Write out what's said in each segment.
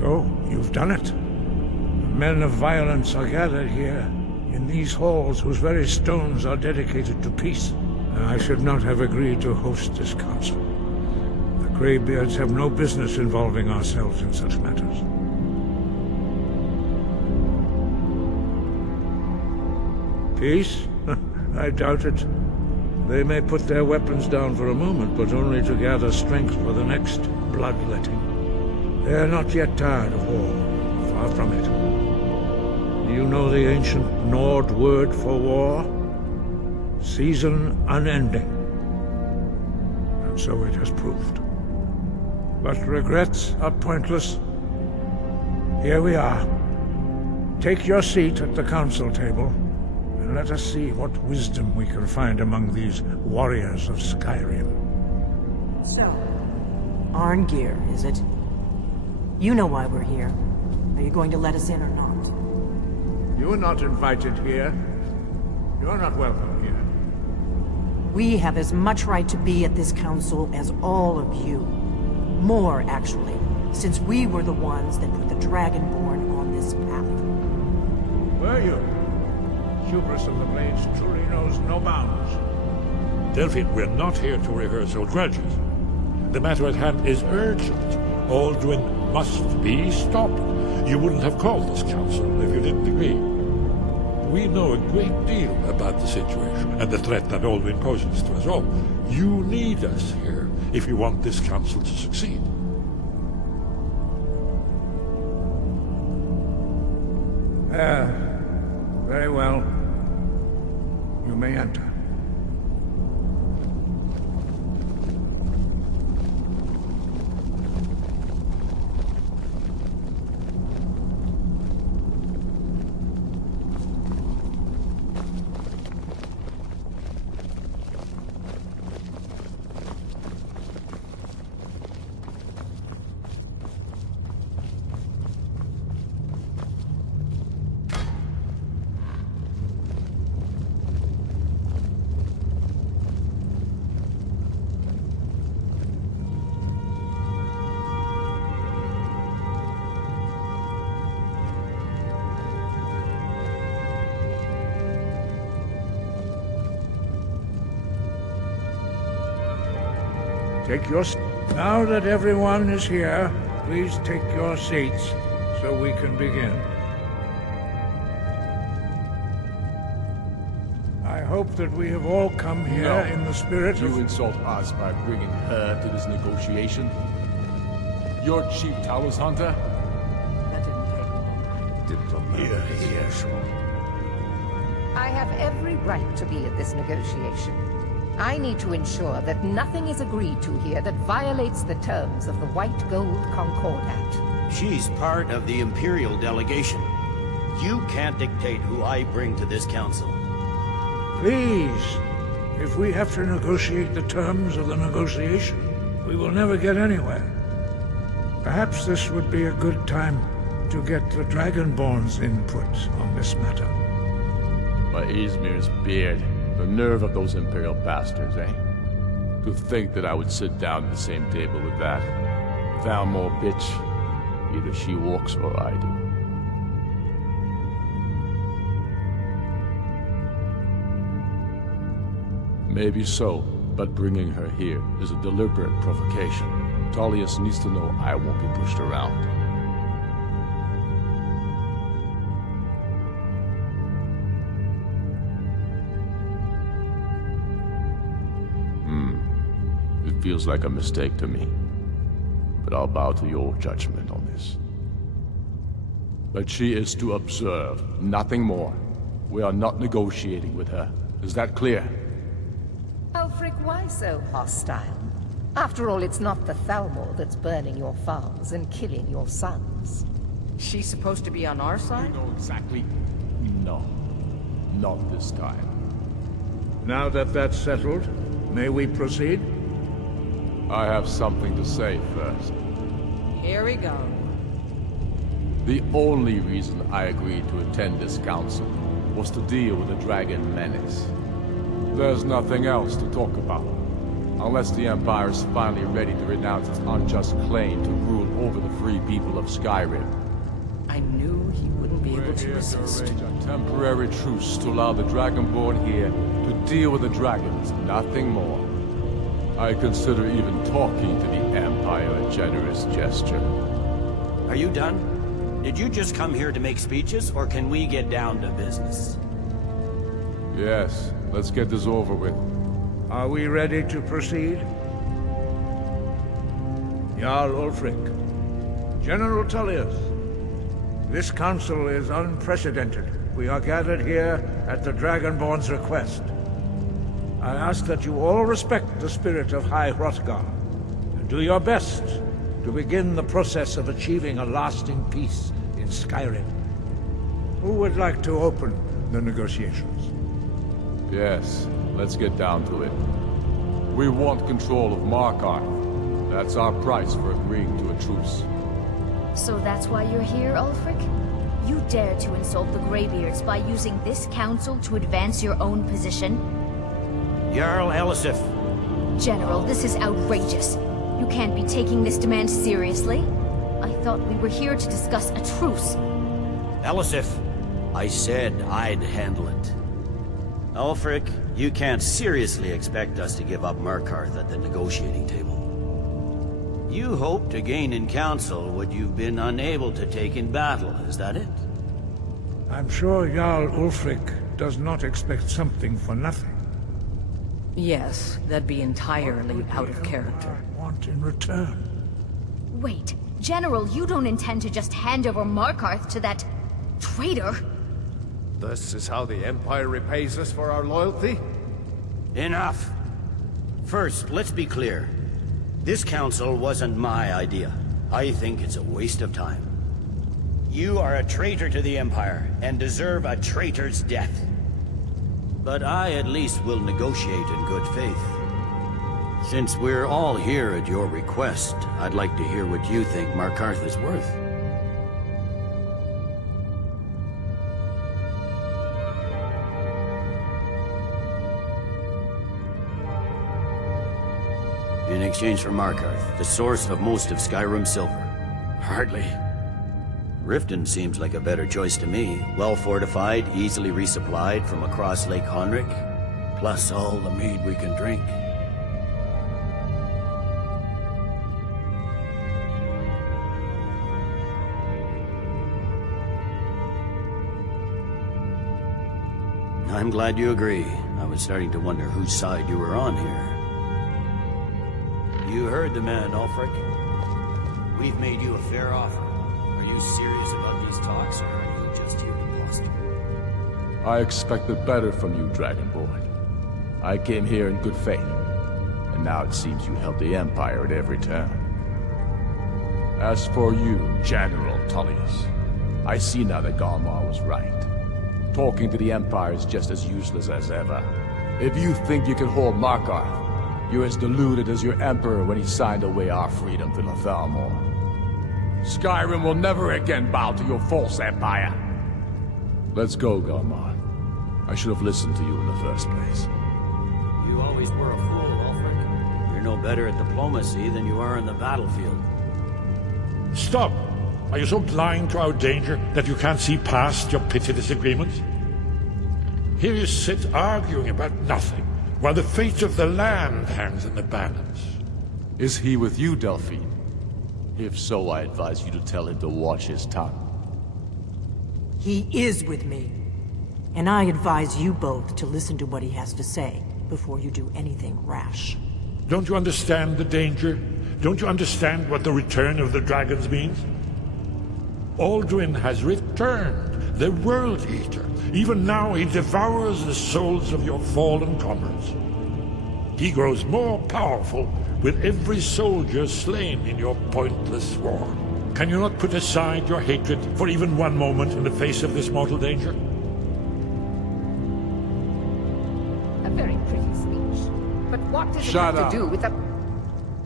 So, you've done it. Men of violence are gathered here, in these halls whose very stones are dedicated to peace. And I should not have agreed to host this council. The Greybeards have no business involving ourselves in such matters. Peace? I doubt it. They may put their weapons down for a moment, but only to gather strength for the next bloodletting. They are not yet tired of war. Far from it. Do you know the ancient Nord word for war? Season unending. And so it has proved. But regrets are pointless. Here we are. Take your seat at the council table, and let us see what wisdom we can find among these warriors of Skyrim. So, Arngeir, is it? You know why we're here. Are you going to let us in or not? You are not invited here. You're not welcome here. We have as much right to be at this council as all of you. More, actually, since we were the ones that put the Dragonborn on this path. Were you? Hubris of the Blades truly knows no bounds. Delphine, we're not here to rehearse old grudges. The matter at hand is urgent. Alduin must be stopped. You wouldn't have called this council if you didn't agree. We know a great deal about the situation and the threat that Alduin poses to us all. You need us here if you want this council to succeed. Very well. You may enter. Now that everyone is here, please take your seats so we can begin. I hope that we have all come here in the spirit of... You insult us by bringing her to this negotiation? You're Chief Talos Hunter? That didn't take long. Yes. I have every right to be at this negotiation. I need to ensure that nothing is agreed to here that violates the terms of the White Gold Concordat. She's part of the Imperial delegation. You can't dictate who I bring to this council. Please, if we have to negotiate the terms of the negotiation, we will never get anywhere. Perhaps this would be a good time to get the Dragonborn's input on this matter. By Izmir's beard. The nerve of those Imperial bastards, eh? To think that I would sit down at the same table with that. Valmore bitch. Either she walks or I do. Maybe so, but bringing her here is a deliberate provocation. Tullius needs to know I won't be pushed around. It feels like a mistake to me, but I'll bow to your judgment on this. But she is to observe, nothing more. We are not negotiating with her. Is that clear? Ulfric, why so hostile? After all, it's not the Thalmor that's burning your farms and killing your sons. She's supposed to be on our You side? know exactly... No. Not this time. Now that that's settled, may we proceed? I have something to say first. Here we go. The only reason I agreed to attend this council was to deal with the dragon menace. There's nothing else to talk about. Unless the Empire is finally ready to renounce its unjust claim to rule over the free people of Skyrim. I knew he wouldn't be able to resist. Arrange a temporary truce to allow the Dragonborn here to deal with the dragons, nothing more. I consider even talking to the Empire a generous gesture. Are you done? Did you just come here to make speeches, or can we get down to business? Yes, let's get this over with. Are we ready to proceed? Jarl Ulfric, General Tullius, this council is unprecedented. We are gathered here at the Dragonborn's request. I ask that you all respect the spirit of High Hrothgar, and do your best to begin the process of achieving a lasting peace in Skyrim. Who would like to open the negotiations? Yes, let's get down to it. We want control of Markarth. That's our price for agreeing to a truce. So that's why you're here, Ulfric? You dare to insult the Greybeards by using this council to advance your own position? Jarl Elisif. General, this is outrageous. You can't be taking this demand seriously. I thought we were here to discuss a truce. Elisif, I said I'd handle it. Ulfric, you can't seriously expect us to give up Markarth at the negotiating table. You hope to gain in council what you've been unable to take in battle, is that it? I'm sure Jarl Ulfric does not expect something for nothing. Yes, that'd be entirely out of character. I want in return. Wait, General, you don't intend to just hand over Markarth to that traitor? This is how the Empire repays us for our loyalty? Enough. First, let's be clear. This council wasn't my idea. I think it's a waste of time. You are a traitor to the Empire, and deserve a traitor's death. But I at least will negotiate in good faith. Since we're all here at your request, I'd like to hear what you think Markarth is worth. In exchange for Markarth, the source of most of Skyrim's silver. Hardly. Riften seems like a better choice to me. Well fortified, easily resupplied from across Lake Honric, plus all the mead we can drink. I'm glad you agree. I was starting to wonder whose side you were on here. You heard the man, Ulfric. We've made you a fair offer. Are you serious about these talks, or are you just here to bluster? I expected better from you, Dragonborn. I came here in good faith, and now it seems you help the Empire at every turn. As for you, General Tullius, I see now that Galmar was right. Talking to the Empire is just as useless as ever. If you think you can hold Markarth, you're as deluded as your Emperor when he signed away our freedom to Lothar. Skyrim will never again bow to your false empire. Let's go, Galmar. I should have listened to you in the first place. You always were a fool, Ulfric. You're no better at diplomacy than you are in the battlefield. Stop! Are you so blind to our danger that you can't see past your petty disagreements? Here you sit arguing about nothing, while the fate of the land hangs in the balance. Is he with you, Delphine? If so, I advise you to tell him to watch his tongue. He is with me. And I advise you both to listen to what he has to say before you do anything rash. Don't you understand the danger? Don't you understand what the return of the dragons means? Alduin has returned, the World Eater. Even now he devours the souls of your fallen comrades. He grows more powerful with every soldier slain in your pointless war. Can you not put aside your hatred for even one moment in the face of this mortal danger? A very pretty speech. But what does Shut it have up. to do with the...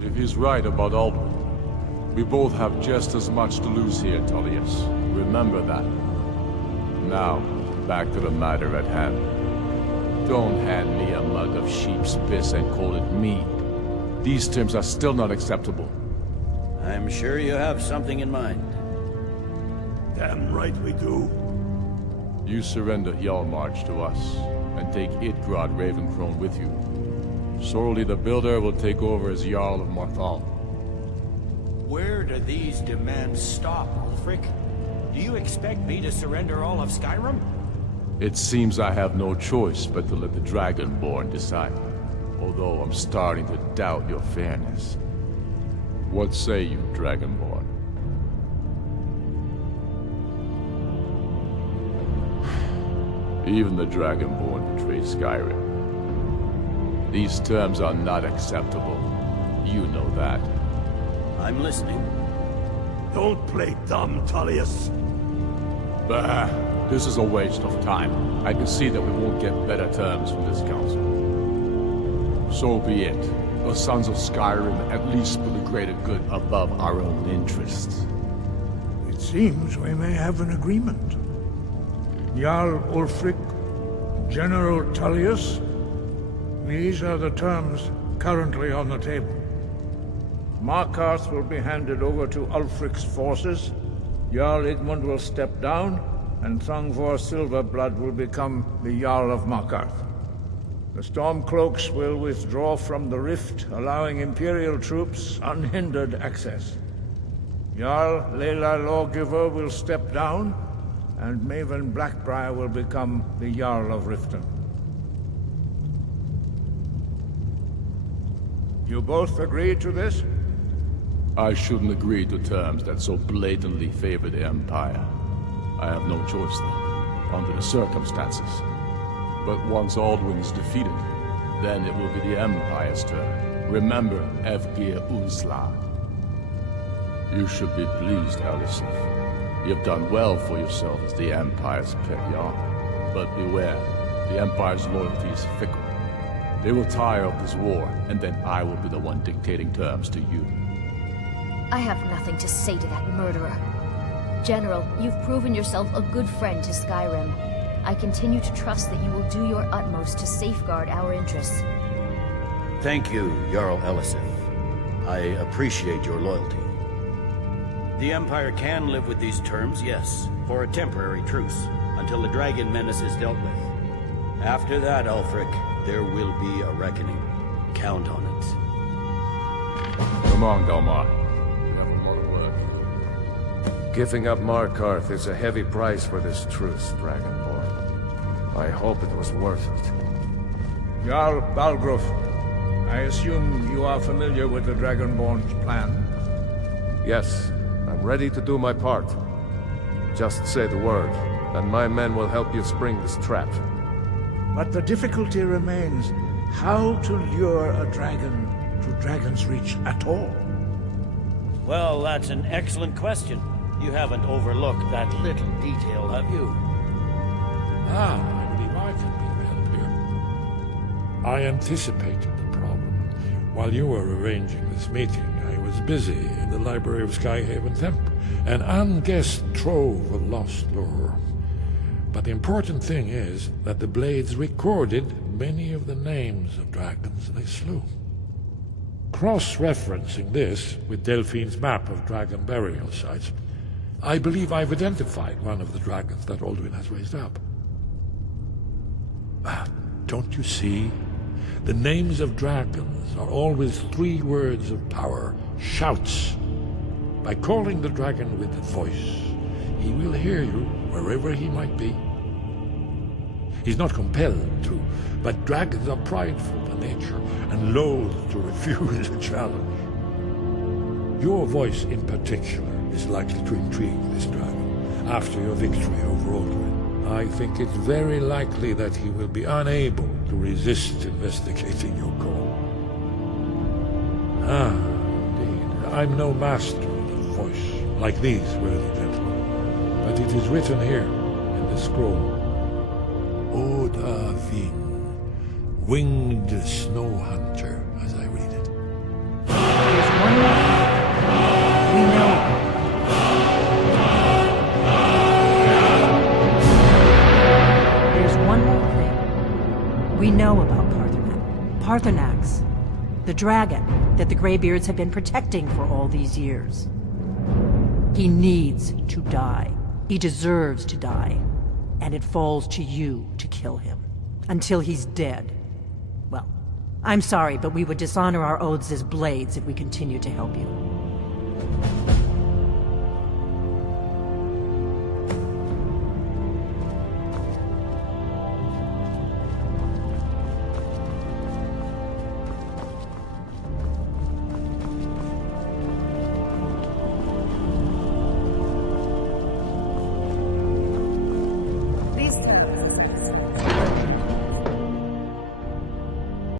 If he's right about Alduin, we both have just as much to lose here, Tullius. Remember that. Now, back to the matter at hand. Don't hand me a mug of sheep's piss and call it mead. these terms are still not acceptable. I'm sure you have something in mind. Damn right we do. You surrender Hjalmarch to us, and take Idgrod Ravencrone with you. Sorely the Builder will take over as Jarl of Marthal. Where do these demands stop, Ulfric? Do you expect me to surrender all of Skyrim? It seems I have no choice but to let the Dragonborn decide. Although I'm starting to doubt your fairness. What say you, Dragonborn? Even the Dragonborn betray Skyrim. These terms are not acceptable. You know that. I'm listening. Don't play dumb, Tullius. Bah, this is a waste of time. I can see that we won't get better terms from this council. So be it. The Sons of Skyrim at least put the greater good above our own interests. It seems we may have an agreement. Jarl Ulfric, General Tullius, these are the terms currently on the table. Markarth will be handed over to Ulfric's forces, Jarl Igmund will step down, and Thongvor Silverblood will become the Jarl of Markarth. The Stormcloaks will withdraw from the rift, allowing Imperial troops unhindered access. Jarl Leila Lawgiver will step down, and Maven Blackbriar will become the Jarl of Riften. You both agree to this? I shouldn't agree to terms that so blatantly favor the Empire. I have no choice, though, under the circumstances. But once Alduin is defeated, then it will be the Empire's turn. Remember, Evgir Unslag. You should be pleased, Elisif. You've done well for yourself as the Empire's pet Jarl. But beware, the Empire's loyalty is fickle. They will tire of this war, and then I will be the one dictating terms to you. I have nothing to say to that murderer. General, you've proven yourself a good friend to Skyrim. I continue to trust that you will do your utmost to safeguard our interests. Thank you, Jarl Elisif. I appreciate your loyalty. The Empire can live with these terms, yes, for a temporary truce, until the dragon menace is dealt with. After that, Ulfric, there will be a reckoning. Count on it. Come on, Galmar. We have a lot of work. Giving up Markarth is a heavy price for this truce, Dragonborn. I hope it was worth it. Jarl Balgruuf, I assume you are familiar with the Dragonborn's plan? Yes, I'm ready to do my part. Just say the word, and my men will help you spring this trap. But the difficulty remains how to lure a dragon to Dragon's Reach at all. Well, that's an excellent question. You haven't overlooked that little detail, have you? I believe I can be of help here. I anticipated the problem. While you were arranging this meeting, I was busy in the library of Skyhaven Temple, an unguessed trove of lost lore. But the important thing is that the Blades recorded many of the names of dragons they slew. Cross-referencing this with Delphine's map of dragon burial sites, I believe I've identified one of the dragons that Alduin has raised up. Don't you see? The names of dragons are always 3 words of power, shouts. By calling the dragon with a voice, he will hear you wherever he might be. He's not compelled to, but dragons are prideful by nature and loath to refuse a challenge. Your voice in particular is likely to intrigue this dragon after your victory over Alduin. I think it's very likely that he will be unable to resist investigating your call. Indeed. I'm no master of the voice, like these worthy gentlemen, but it is written here in the scroll. Oda Vin, winged snow hunter, as I read it. There's one more thing. We know. There's one more thing. We know about Parthenax. The The dragon that the Greybeards have been protecting for all these years. He needs to die. He deserves to die. And it falls to you to kill him. Until he's dead. Well, I'm sorry, but we would dishonor our oaths as blades if we continue to help you.